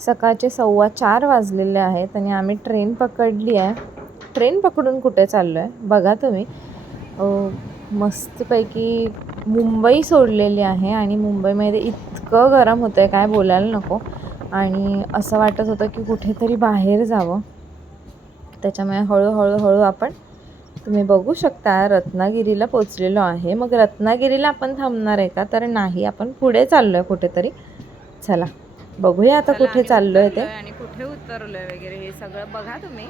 सकाळचे 4:15 वाजलेले आहेत आणि आम्ही ट्रेन पकडली आहे. ट्रेन पकडून कुठे चाललो आहे बघा तुम्ही. मस्तपैकी मुंबई सोडलेली आहे आणि मुंबईमध्ये इतकं गरम होतं आहे काय बोलायला नको. आणि असं वाटत होतं की कुठेतरी बाहेर जावं. त्याच्यामुळे हळूहळू आपण तुम्ही बघू शकता रत्नागिरीला पोचलेलो आहे. मग रत्नागिरीला आपण थांबणार आहे का, तर नाही, आपण पुढे चाललो आहे कुठेतरी. चला बघूया आता कुठे चाललोय ते आणि कुठे उतरलोय वगैरे हे सगळं बघा तुम्ही.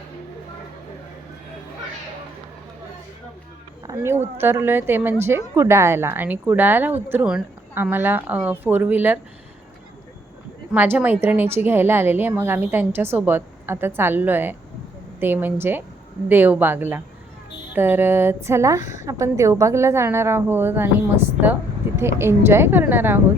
आम्ही उतरलोय ते म्हणजे कुडाळला आणि कुडाळला उतरून आम्हाला 4 व्हीलर माझ्या मैत्रिणीची घ्यायला आलेली आहे. मग आम्ही त्यांच्यासोबत आता चाललोय ते म्हणजे देवबागला. तर चला आपण देवबागला जाणार आहोत आणि मस्त तिथे एन्जॉय करणार आहोत.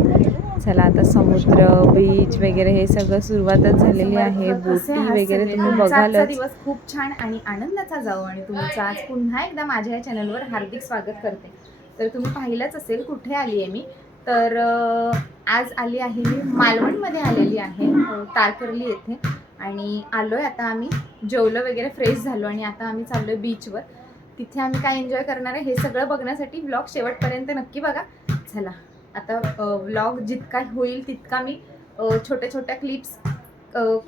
चला आता समुद्र बीच वगैरे हे सगळं सुरुवातच झालेली आहे. बोटी वगैरे तुम्ही बघालच. दिवस खूप छान आणि आनंदाचा जाऊ आणि तुमचं आज पुन्हा एकदा माझ्या या चॅनलवर हार्दिक स्वागत करते. तर तुम्ही पाहिलंच असेल कुठे आली आहे मी. तर आज आली आहे मी मालवणमध्ये आलेली आहे, तारकर्ली येथे. आणि आलोय आता आम्ही, जेवलो वगैरे फ्रेश झालो आणि आता आम्ही चाललोय बीचवर. तिथे आम्ही काय एन्जॉय करणार आहे हे सगळं बघण्यासाठी व्लॉग शेवटपर्यंत नक्की बघा. चला आता व्लॉग जितका होईल तितका मी छोट्या छोट्या क्लिप्स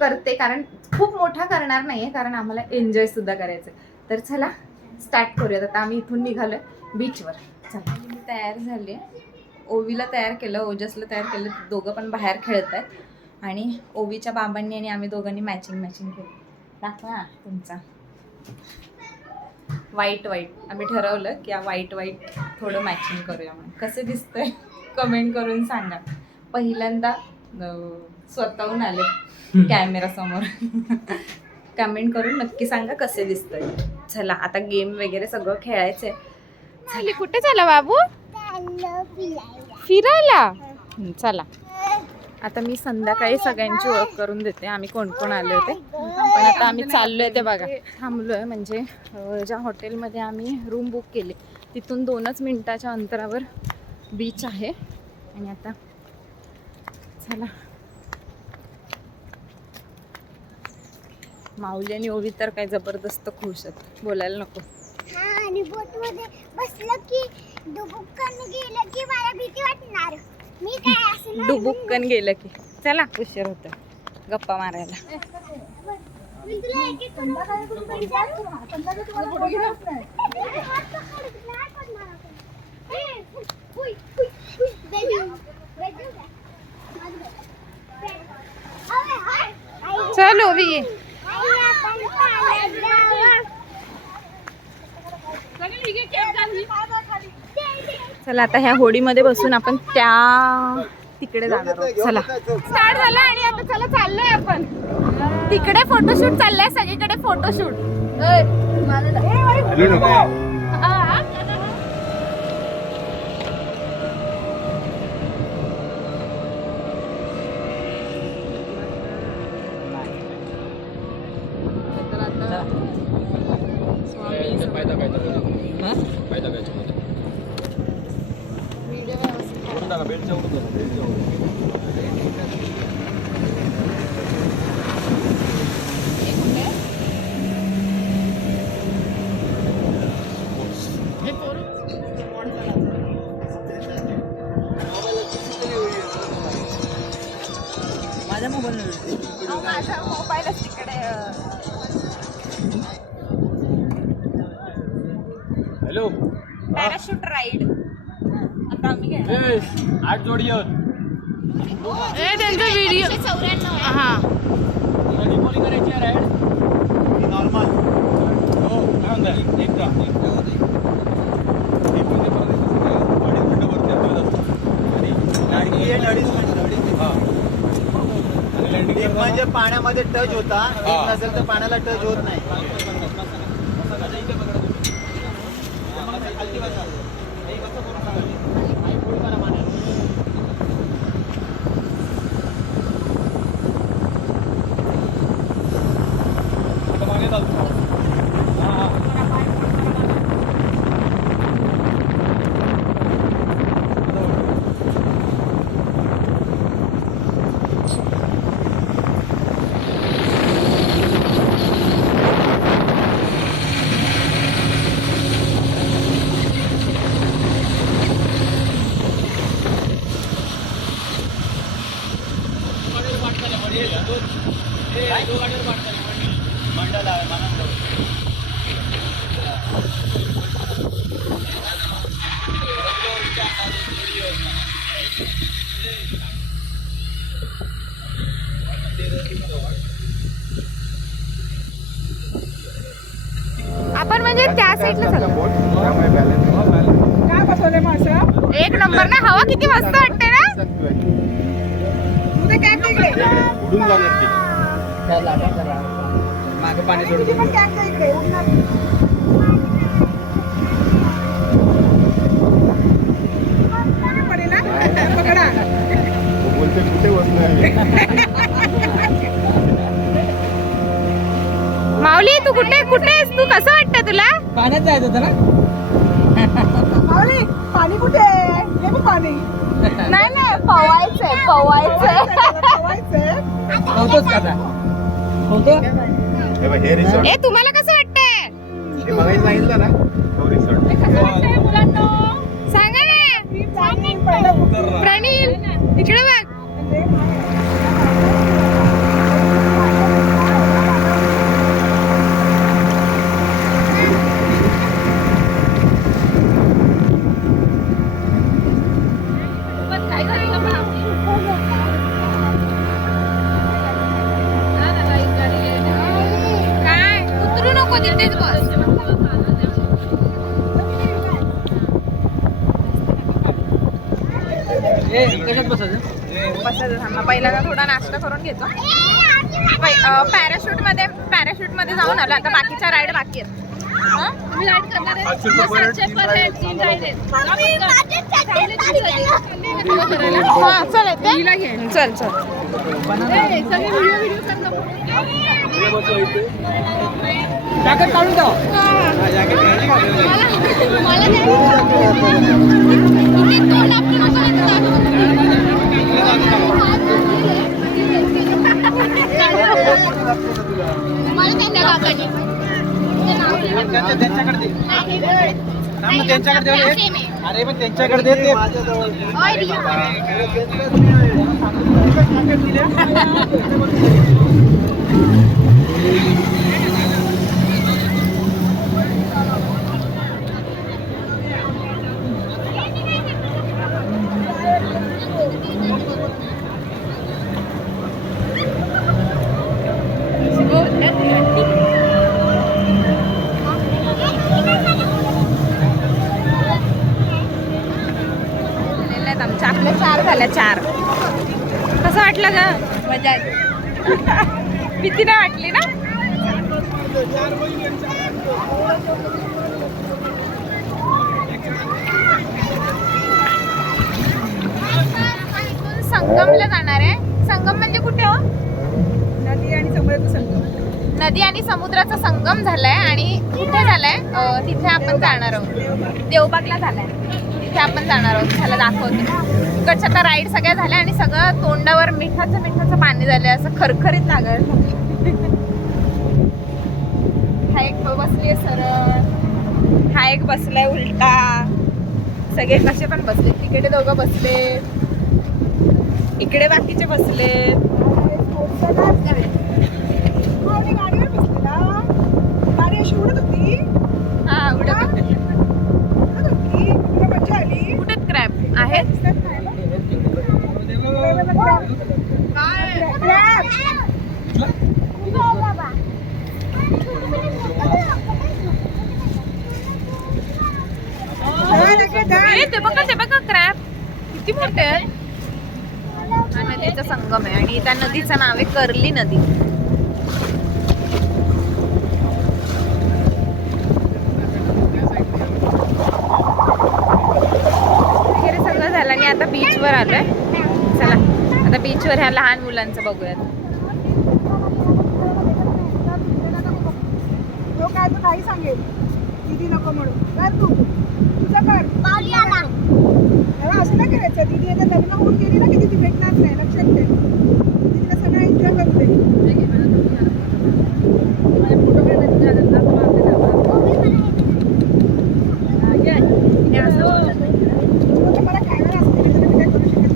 करते, कारण खूप मोठा करणार नाही आहे, कारण आम्हाला एन्जॉयसुद्धा करायचं आहे. तर चला स्टार्ट करूयात. आता आम्ही इथून निघालो आहे बीचवर. चला मी तयार झाले, ओवीला तयार केलं, ओजसला तयार केलं. दोघं पण बाहेर खेळत आहेत आणि ओवीच्या बाबांनी आणि आम्ही दोघांनी मॅचिंग केली. दाखवा तुमचा व्हाईट आम्ही ठरवलं की व्हाईट थोडं मॅचिंग करूया म्हणून. कसे दिसतंय कमेंट करून सांगा. पहिल्यांदा स्वतःहून आले कॅमेरासमोर. कमेंट करून नक्की सांगा कसे दिसतंय. चला आता गेम वगैरे सगळं खेळायचंय. झाली कुठे चला बाबू फिरायला. चला आता मी संध्याकाळी सगळ्यांची ओळख करून देते आम्ही कोण कोण आले होते. पण आता आम्ही चाललोय ते बघा. थांबलोय म्हणजे ज्या हॉटेलमध्ये आम्ही रूम बुक केली तिथून 2च मिनिटाच्या अंतरावर बीच आहे. आणि आता चला माऊली आणि ओवी तर काय जबरदस्त खुश आहेत, बोलायला नको. आणि बोट मध्ये बसलं की डुबुक्कन गेलं की मला भीती वाटणार. मी काय असं डुबुक्कन गेलं की चला उशीर होतं गप्पा मारायला. मी तुला एक एक संध्याकाळी करून विचारू. संध्याकाळी तुम्हाला फोटो घेत नाही. चल ओवी. चला आता ह्या होडीमध्ये बसून आपण त्या तिकडे जाणार आहोत. चला स्टार्ट झाला आणि आता चला चाललोय आपण तिकडे. फोटोशूट चाललंय सगळीकडे फोटोशूट. माझा मोबाईलच तिकडे. हॅलो पॅराशूट राईड आता आम्ही घेणार. 8 जोडी त्यांचा व्हिडिओ. हां डिमोली करायची राईड नॉर्मल. हो काय म्हणताय एकदा म्हणजे पाण्यामध्ये टच होता, नसेल तर पाण्याला टच होत नाही. म्हणजे त्या साईडला झालं. एक नंबर ना. हवा किती मस्त वाटते ना. मागे पाणी सोडून माऊली तू कुठे कुठे आहेस तू? कसं वाटतं तुला? पाण्यात जायचं होतं ना. पाणी कुठे आहे? हे बघ पाणी. नाही नाही पवायचंय पवायचंय. नव्हतंच का आता? होतं? हे रिसॉर्ट ए तुम्हाला कसं वाटतंय? ते बघायला सांगितलं ना तो रिसॉर्ट. सांगा ना. प्रणील इकडे बघ. काय उतरू नको तिथेच बस. कशात बसायचं? बसायचं थांबा. पहिल्यांदा थोडा नाश्ता करून घेतो. पॅराशूट मध्ये जाऊन आलो. आता बाकीच्या राईड बाकी आहेत. तुम्ही राईड करणार आहे? हा चल येते. चल चल. जॅकेट काढून ठेव. त्यांच्याकडे दे. त्यांच्याकडे दे. अरे पण त्यांच्याकडे दे ते. आमच्या आपल्या 4 झाल्या 4. कसं वाटलं ग? मजा भीती नाही वाटली ना? संगमला जाणार आहे. संगम म्हणजे कुठे हो? नदी आणि समुद्राचा संगम. नदी आणि समुद्राचा संगम झालाय. आणि कुठे झालाय? तिथे आपण जाणार आहोत. देवबागला झालाय. तिथे आपण जाणार आहोत. त्याला दाखवते. इकडच्या आता राईड सगळ्या झाल्या आणि सगळं तोंडावर मिठाचं पाणी झालंय. असं खरखरीत लागल. हा एक बसलीये सरळ. हा एक बसलाय उलटा. सगळे कसे पण बसले. तिकडे दोघं बसले. इकडे बाकीचे बसले. गाडीवर बसलेला. गाडी अशी उडत होती. हा उडत होते. उडत होती. तुला मजा आली. कुठे क्रॅब आहेत? ते बघा क्रॅब किती मोठे आहेत. हा नदीचा संगम आहे आणि त्या नदीचं नाव आहे कर्ली नदी. वगैरे सगळं झालं आणि आता बीचवर आलोय. चला आता बीचवर ह्या लहान मुलांचं बघूयात. तो काय तू काही सांगेल दीदी नको म्हणून. कर तू तुझं कर. तेव्हा असं नाही करायचं. दीदी आता लग्न होऊन गेली ना की दीदी भेटणार नाही. लक्षात ठेव. दीदीला सगळं एन्जॉय करू दे. मला कॅमेरा असते मी काय करू शकत नाही.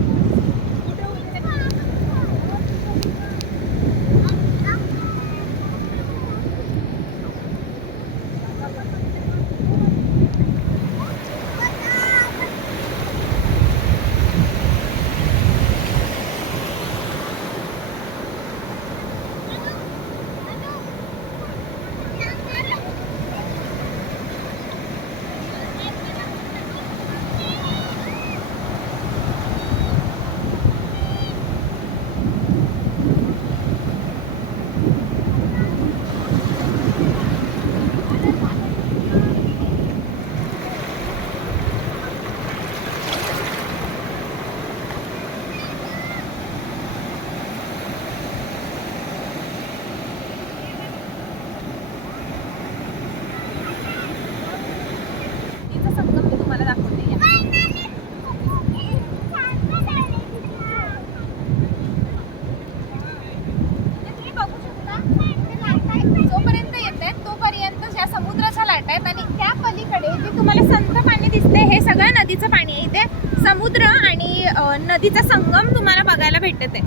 नदीचा संगम तुम्हाला बघायला भेटत आहे.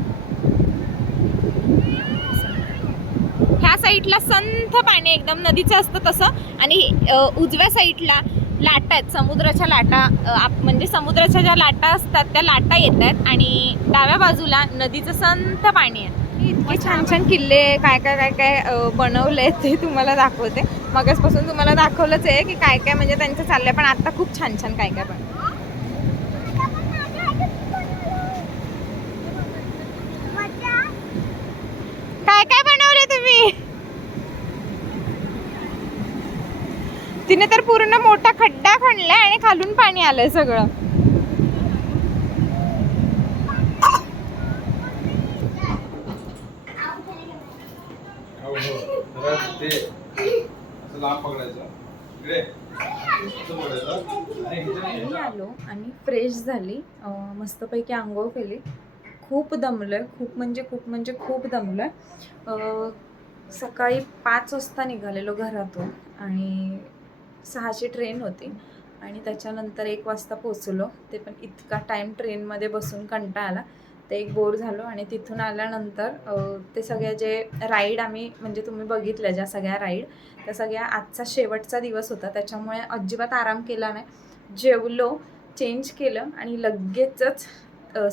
ह्या साईडला संथ पाणी एकदम नदीचं असतं तसं, आणि उजव्या साईडला लाटा आहेत, समुद्राच्या लाटा, म्हणजे समुद्राच्या ज्या लाटा असतात त्या लाटा येत आहेत, आणि डाव्या बाजूला नदीचं संथ पाणी आहे. इतके छान छान किल्ले काय काय काय काय बनवले ते तुम्हाला दाखवते. मगाचपासून तुम्हाला दाखवलंच आहे की काय काय म्हणजे त्यांचं चाललंय, पण आता खूप छान छान काय काय बनवलं. काय काय बनवले तुम्ही? तिने तर पूर्ण मोठा खड्डा खणलाय आणि खालून पाणी आलंय सगळं. मी आलो आणि फ्रेश झाली, मस्तपैकी आंघोळ केली. खूप दमलोय, खूप दमलोय. सकाळी 5 वाजता निघालेलो घरातून आणि 6ची ट्रेन होती, आणि त्याच्यानंतर 1 वाजता पोचलो. ते पण इतका टाईम ट्रेनमध्ये बसून कंटाळा आला, ते एक बोर झालो. आणि तिथून आल्यानंतर ते सगळ्या जे राईड आम्ही म्हणजे तुम्ही बघितल्या ज्या सगळ्या राईड, त्या सगळ्या आजचा शेवटचा दिवस होता, त्याच्यामुळे अजिबात आराम केला नाही. जेवलो, चेंज केलं आणि लगेचच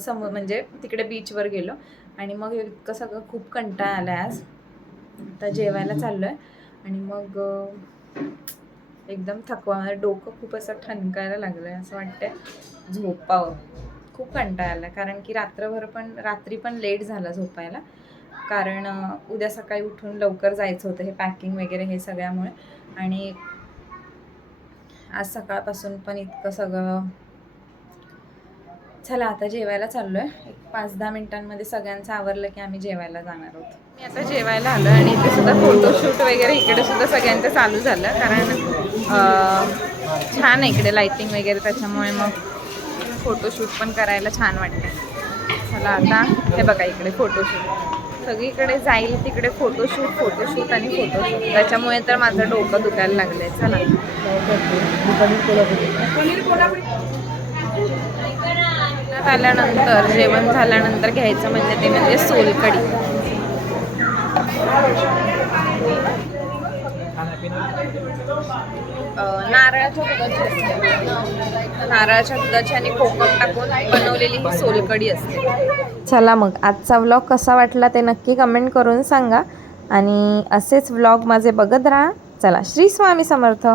म्हणजे तिकडे बीचवर गेलो. आणि मग इतकं सगळं खूप कंटाळा आला आज. आता जेवायला चाललो आहे आणि मग एकदम थकवा, डोकं खूप असं ठणकायला लागलं आहे, असं वाटतंय झोपावं. खूप कंटाळा आला, कारण की रात्री पण लेट झाला झोपायला, कारण उद्या सकाळी उठून लवकर जायचं होतं, हे पॅकिंग वगैरे हे सगळ्यामुळे. आणि आज सकाळपासून पण इतकं सगळं. चला आता जेवायला चाललो आहे. 5-10 मिनिटांमध्ये सगळ्यांचं आवरलं की आम्ही जेवायला जाणार आहोत. मी आता जेवायला आलो आणि इथे सुद्धा फोटोशूट वगैरे इकडे सुद्धा सगळ्यांचं चालू झालं, कारण छान आहे इकडे लाईटिंग वगैरे, त्याच्यामुळे मग फोटोशूट पण करायला छान वाटते. चला आता हे बघा इकडे फोटोशूट सगळीकडे जाईल, तिकडे फोटोशूट आणि फोटोशूट, त्याच्यामुळे तर माझं डोकं दुखायला लागलंय. चला आल्यानंतर जेवण झाल्यानंतर घ्यायचं म्हणजे सोलकढी. नारळाच्या दुधाची आणि कोकम टाकून बनवलेली ही सोलकढी असते. चला मग आजचा व्लॉग कसा वाटला ते नक्की कमेंट करून सांगा, आणि असेच व्लॉग माझे बघत राहा. चला, श्री स्वामी समर्थ.